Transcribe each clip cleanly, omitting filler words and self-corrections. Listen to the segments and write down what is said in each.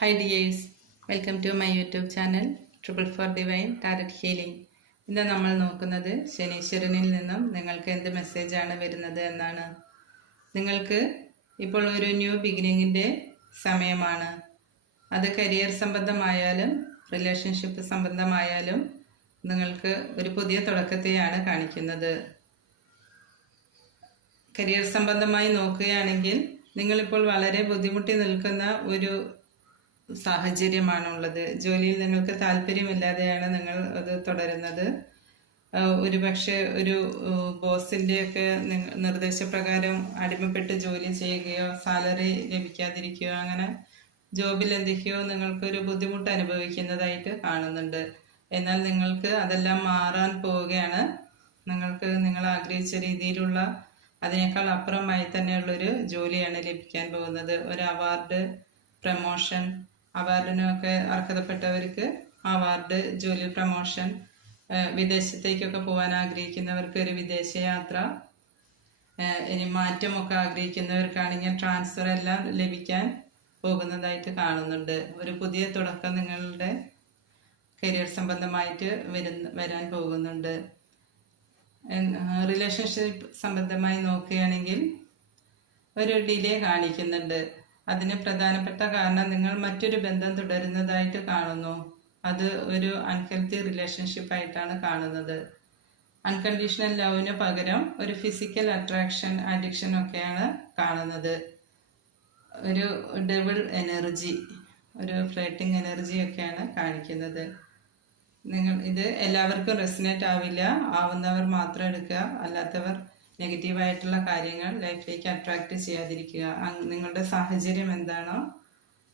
Hi dears, welcome to my YouTube channel Triple for Divine Tarot Healing. ഇന്ന് നമ്മൾ നോക്കുന്നത് ശനീശ്വരനിൽ നിന്നും നിങ്ങൾക്ക് എന്ത് മെസ്സേജാണ് വരുന്നത് എന്നാണ്. നിങ്ങൾക്ക് ഇപ്പോൾ ഒരു ന്യൂ ബിഗിനിങ്ങിൻ്റെ സമയമാണ്. അത് കരിയർ സംബന്ധമായാലും റിലേഷൻഷിപ്പ് സംബന്ധമായാലും നിങ്ങൾക്ക് ഒരു പുതിയ തുടക്കത്തെയാണ് കാണിക്കുന്നത്. കരിയർ സംബന്ധമായി നോക്കുകയാണെങ്കിൽ നിങ്ങളിപ്പോൾ വളരെ ബുദ്ധിമുട്ടി നിൽക്കുന്ന ഒരു സാഹചര്യമാണുള്ളത്. ജോലിയിൽ നിങ്ങൾക്ക് താല്പര്യമില്ലാതെയാണ് നിങ്ങൾ അത് തുടരുന്നത്. ഒരുപക്ഷെ ഒരു ബോസിൻ്റെയൊക്കെ നിർദ്ദേശപ്രകാരം അടിമപ്പെട്ട് ജോലി ചെയ്യുകയോ സാലറി ലഭിക്കാതിരിക്കുകയോ അങ്ങനെ ജോബിൽ എന്തൊക്കെയോ നിങ്ങൾക്കൊരു ബുദ്ധിമുട്ട് അനുഭവിക്കുന്നതായിട്ട് കാണുന്നുണ്ട്. എന്നാൽ നിങ്ങൾക്ക് അതെല്ലാം മാറാൻ പോവുകയാണ്. നിങ്ങൾക്ക് നിങ്ങൾ ആഗ്രഹിച്ച രീതിയിലുള്ള അതിനേക്കാൾ അപ്പുറമായി തന്നെയുള്ളൊരു ജോലിയാണ് ലഭിക്കാൻ പോകുന്നത്. ഒരു അവാർഡ്, പ്രമോഷൻ, അവാർഡിനൊക്കെ അർഹതപ്പെട്ടവർക്ക് അവാർഡ്, ജോലി പ്രമോഷൻ, വിദേശത്തേക്കൊക്കെ പോകാൻ ആഗ്രഹിക്കുന്നവർക്ക് ഒരു വിദേശയാത്ര, ഇനി മാറ്റമൊക്കെ ആഗ്രഹിക്കുന്നവർക്കാണെങ്കിൽ ട്രാൻസ്ഫർ എല്ലാം ലഭിക്കാൻ പോകുന്നതായിട്ട് കാണുന്നുണ്ട്. ഒരു പുതിയ തുടക്കം നിങ്ങളുടെ കരിയർ സംബന്ധമായിട്ട് വരാൻ പോകുന്നുണ്ട്. റിലേഷൻഷിപ്പ് സംബന്ധമായി നോക്കുകയാണെങ്കിൽ ഒരു ഡിലേ കാണിക്കുന്നുണ്ട്. അതിന് പ്രധാനപ്പെട്ട കാരണം നിങ്ങൾ മറ്റൊരു ബന്ധം തുടരുന്നതായിട്ട് കാണുന്നു. അത് ഒരു അൺഹെൽത്തി റിലേഷൻഷിപ്പ് ആയിട്ടാണ് കാണുന്നത്. അൺകണ്ടീഷണൽ ലവിന് പകരം ഒരു ഫിസിക്കൽ അട്രാക്ഷൻ, അഡിക്ഷൻ ഒക്കെയാണ് കാണുന്നത്. ഒരു ഡബിൾ എനർജി, ഒരു ഫ്ലേറ്റിംഗ് എനർജി ഒക്കെയാണ് കാണിക്കുന്നത്. ഇത് എല്ലാവർക്കും റെസിനേറ്റ് ആവില്ല. ആവുന്നവർ മാത്രം എടുക്കുക, അല്ലാത്തവർ നെഗറ്റീവായിട്ടുള്ള കാര്യങ്ങൾ ലൈഫിലേക്ക് അട്രാക്റ്റ് ചെയ്യാതിരിക്കുക. നിങ്ങളുടെ സാഹചര്യം എന്താണോ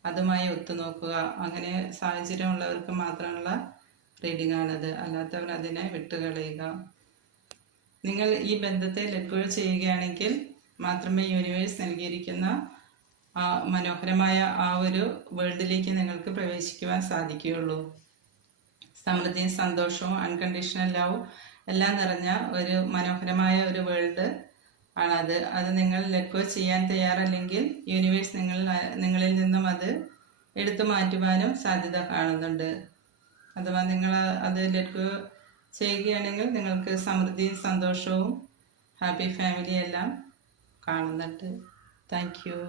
അതുമായി ഒത്തുനോക്കുക. അങ്ങനെ സാഹചര്യമുള്ളവർക്ക് മാത്രമുള്ള റീഡിംഗ് ആണത്. അല്ലാത്തവർ അതിനെ വിട്ടുകളയുക. നിങ്ങൾ ഈ ബന്ധത്തെ ലെറ്റ് ഗോ ചെയ്യുകയാണെങ്കിൽ മാത്രമേ യൂണിവേഴ്സ് നൽകിയിരിക്കുന്ന മനോഹരമായ ആ ഒരു വേൾഡിലേക്ക് നിങ്ങൾക്ക് പ്രവേശിക്കുവാൻ സാധിക്കുകയുള്ളൂ. സമൃദ്ധിയും സന്തോഷവും അൺകണ്ടീഷണൽ ലവും എല്ലാം നിറഞ്ഞ ഒരു മനോഹരമായ ഒരു വേൾഡ് ആണത്. അത് നിങ്ങൾ ലെറ്റ് ഗോ ചെയ്യാൻ തയ്യാറല്ലെങ്കിൽ യൂണിവേഴ്സ് നിങ്ങളിൽ നിന്നും അത് എടുത്തു മാറ്റുവാനും സാധ്യത കാണുന്നുണ്ട്. അഥവാ നിങ്ങൾ അത് ലെറ്റ് ഗോ ചെയ്യുകയാണെങ്കിൽ നിങ്ങൾക്ക് സമൃദ്ധിയും സന്തോഷവും ഹാപ്പി ഫാമിലി എല്ലാം കാണുന്നുണ്ട്. Thank you.